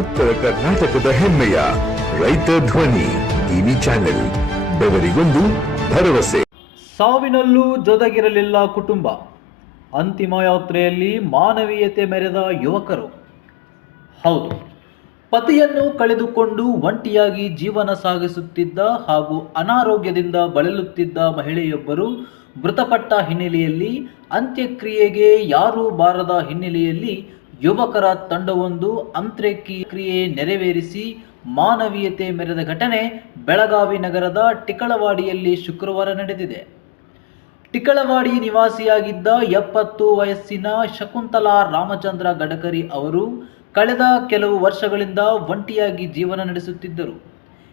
ಉತ್ತರ ಕರ್ನಾಟಕದ ಹೆಮ್ಮೆಯ ರೈತ ಧ್ವನಿ ಟಿವಿ ಚಾನೆಲ್, ಬೆವರಿಗೊಂದು ಭರವಸೆ. ಸಾವಿನಲ್ಲೂ ಜೊತೆಗಿರಲಿಲ್ಲ ಕುಟುಂಬ, ಅಂತಿಮ ಯಾತ್ರೆಯಲ್ಲಿ ಮಾನವೀಯತೆ ಮೆರೆದ ಯುವಕರು. ಹೌದು, ಪತಿಯನ್ನು ಕಳೆದುಕೊಂಡು ಒಂಟಿಯಾಗಿ ಜೀವನ ಸಾಗಿಸುತ್ತಿದ್ದ ಹಾಗೂ ಅನಾರೋಗ್ಯದಿಂದ ಬಳಲುತ್ತಿದ್ದ ಮಹಿಳೆಯೊಬ್ಬರು ಮೃತಪಟ್ಟ ಹಿನ್ನೆಲೆಯಲ್ಲಿ ಅಂತ್ಯಕ್ರಿಯೆಗೆ ಯಾರೂ ಬಾರದ ಹಿನ್ನೆಲೆಯಲ್ಲಿ ಯುವಕರ ತಂಡವೊಂದು ಅಂತ್ಯಕ್ರಿಯೆ ನೆರವೇರಿಸಿ ಮಾನವೀಯತೆ ಮೆರೆದ ಘಟನೆ ಬೆಳಗಾವಿ ನಗರದ ಟಿಕಳವಾಡಿಯಲ್ಲಿ ಶುಕ್ರವಾರ ನಡೆದಿದೆ. ಟಿಕಳವಾಡಿ ನಿವಾಸಿಯಾಗಿದ್ದ 70 ವಯಸ್ಸಿನ ಶಕುಂತಲಾ ರಾಮಚಂದ್ರ ಗಡಕರಿ ಅವರು ಕಳೆದ ಕೆಲವು ವರ್ಷಗಳಿಂದ ಒಂಟಿಯಾಗಿ ಜೀವನ ನಡೆಸುತ್ತಿದ್ದರು.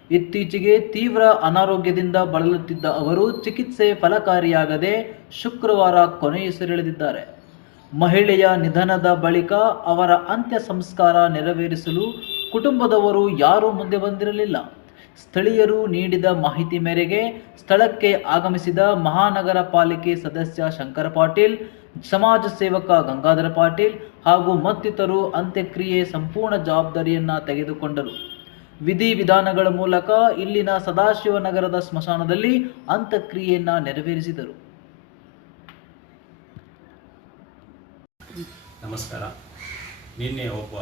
ಇತ್ತೀಚೆಗೆ ತೀವ್ರ ಅನಾರೋಗ್ಯದಿಂದ ಬಳಲುತ್ತಿದ್ದ ಅವರು ಚಿಕಿತ್ಸೆ ಫಲಕಾರಿಯಾಗದೆ ಶುಕ್ರವಾರ ಕೊನೆಯುಸಿರೆಳೆದಿದ್ದಾರೆ. ಮಹಿಳೆಯ ನಿಧನದ ಬಳಿಕ ಅವರ ಅಂತ್ಯ ಸಂಸ್ಕಾರ ನೆರವೇರಿಸಲು ಕುಟುಂಬದವರು ಯಾರೂ ಮುಂದೆ ಬಂದಿರಲಿಲ್ಲ. ಸ್ಥಳೀಯರು ನೀಡಿದ ಮಾಹಿತಿ ಮೇರೆಗೆ ಸ್ಥಳಕ್ಕೆ ಆಗಮಿಸಿದ ಮಹಾನಗರ ಪಾಲಿಕೆ ಸದಸ್ಯ ಶಂಕರ ಪಾಟೀಲ್, ಸಮಾಜ ಸೇವಕ ಗಂಗಾಧರ ಪಾಟೀಲ್ ಹಾಗೂ ಮತ್ತಿತರರು ಅಂತ್ಯಕ್ರಿಯೆ ಸಂಪೂರ್ಣ ಜವಾಬ್ದಾರಿಯನ್ನು ತೆಗೆದುಕೊಂಡರು. ವಿಧಿವಿಧಾನಗಳ ಮೂಲಕ ಇಲ್ಲಿನ ಸದಾಶಿವನಗರದ ಸ್ಮಶಾನದಲ್ಲಿ ಅಂತ್ಯಕ್ರಿಯೆಯನ್ನು ನೆರವೇರಿಸಿದರು. ನಮಸ್ಕಾರ. ನಿನ್ನೆ ಒಬ್ಬ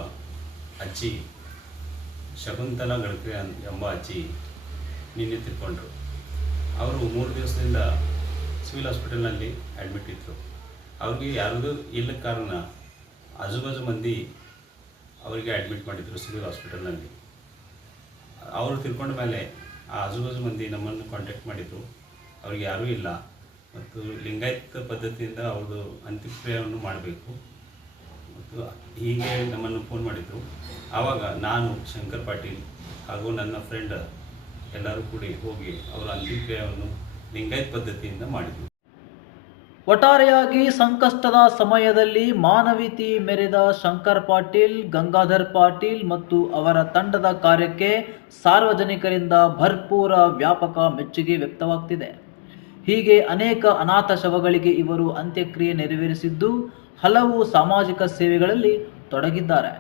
ಅಜ್ಜಿ ಶಕುಂತಲಾ ಗಡಕರಿ ಎಂಬ ಅಜ್ಜಿ ನಿನ್ನೆ ತಿಳ್ಕೊಂಡ್ರು. ಅವರು 3 ದಿವಸದಿಂದ ಸಿವಿಲ್ ಹಾಸ್ಪಿಟಲ್ನಲ್ಲಿ ಅಡ್ಮಿಟ್ ಇದ್ದರು. ಅವ್ರಿಗೆ ಯಾರದು ಇಲ್ಲ ಕಾರಣ ಆಜುಬಾಜು ಮಂದಿ ಅವರಿಗೆ ಅಡ್ಮಿಟ್ ಮಾಡಿದರು ಸಿವಿಲ್ ಹಾಸ್ಪಿಟಲ್ನಲ್ಲಿ. ಅವರು ತಿಳ್ಕೊಂಡ ಮೇಲೆ ಆ ಆಜುಬಾಜು ಮಂದಿ ನಮ್ಮನ್ನು ಕಾಂಟ್ಯಾಕ್ಟ್ ಮಾಡಿದರು. ಅವ್ರಿಗೆ ಯಾರೂ ಇಲ್ಲ ಮತ್ತು ಲಿಂಗಾಯತ ಪದ್ಧತಿಯಿಂದ ಅವ್ರದ್ದು ಅಂತ್ಯಕ್ರಿಯೆಯನ್ನು ಮಾಡಬೇಕು ಮತ್ತು ಹೀಗೆ ನಮ್ಮನ್ನು ಫೋನ್ ಮಾಡಿದರು. ಆವಾಗ ನಾನು, ಶಂಕರ್ ಪಾಟೀಲ್ ಹಾಗೂ ನನ್ನ ಫ್ರೆಂಡ್ ಎಲ್ಲರೂ ಕೂಡಿ ಹೋಗಿ ಅವರ ಅಂತ್ಯಕ್ರಿಯೆಯನ್ನು ಲಿಂಗಾಯತ ಪದ್ಧತಿಯಿಂದ ಮಾಡಿದರು. ಒಟ್ಟಾರೆಯಾಗಿ ಸಂಕಷ್ಟದ ಸಮಯದಲ್ಲಿ ಮಾನವೀಯತೆ ಮೆರೆದ ಶಂಕರ್ ಪಾಟೀಲ್, ಗಂಗಾಧರ್ ಪಾಟೀಲ್ ಮತ್ತು ಅವರ ತಂಡದ ಕಾರ್ಯಕ್ಕೆ ಸಾರ್ವಜನಿಕರಿಂದ ಭರ್ಪೂರ ವ್ಯಾಪಕ ಮೆಚ್ಚುಗೆ ವ್ಯಕ್ತವಾಗ್ತಿದೆ. ಹೀಗೆ ಅನೇಕ ಅನಾಥ ಶವಗಳಿಗೆ ಇವರು ಅಂತ್ಯಕ್ರಿಯೆ ನೆರವೇರಿಸಿದ್ದು, ಹಲವು ಸಾಮಾಜಿಕ ಸೇವೆಗಳಲ್ಲಿ ತೊಡಗಿದ್ದಾರೆ.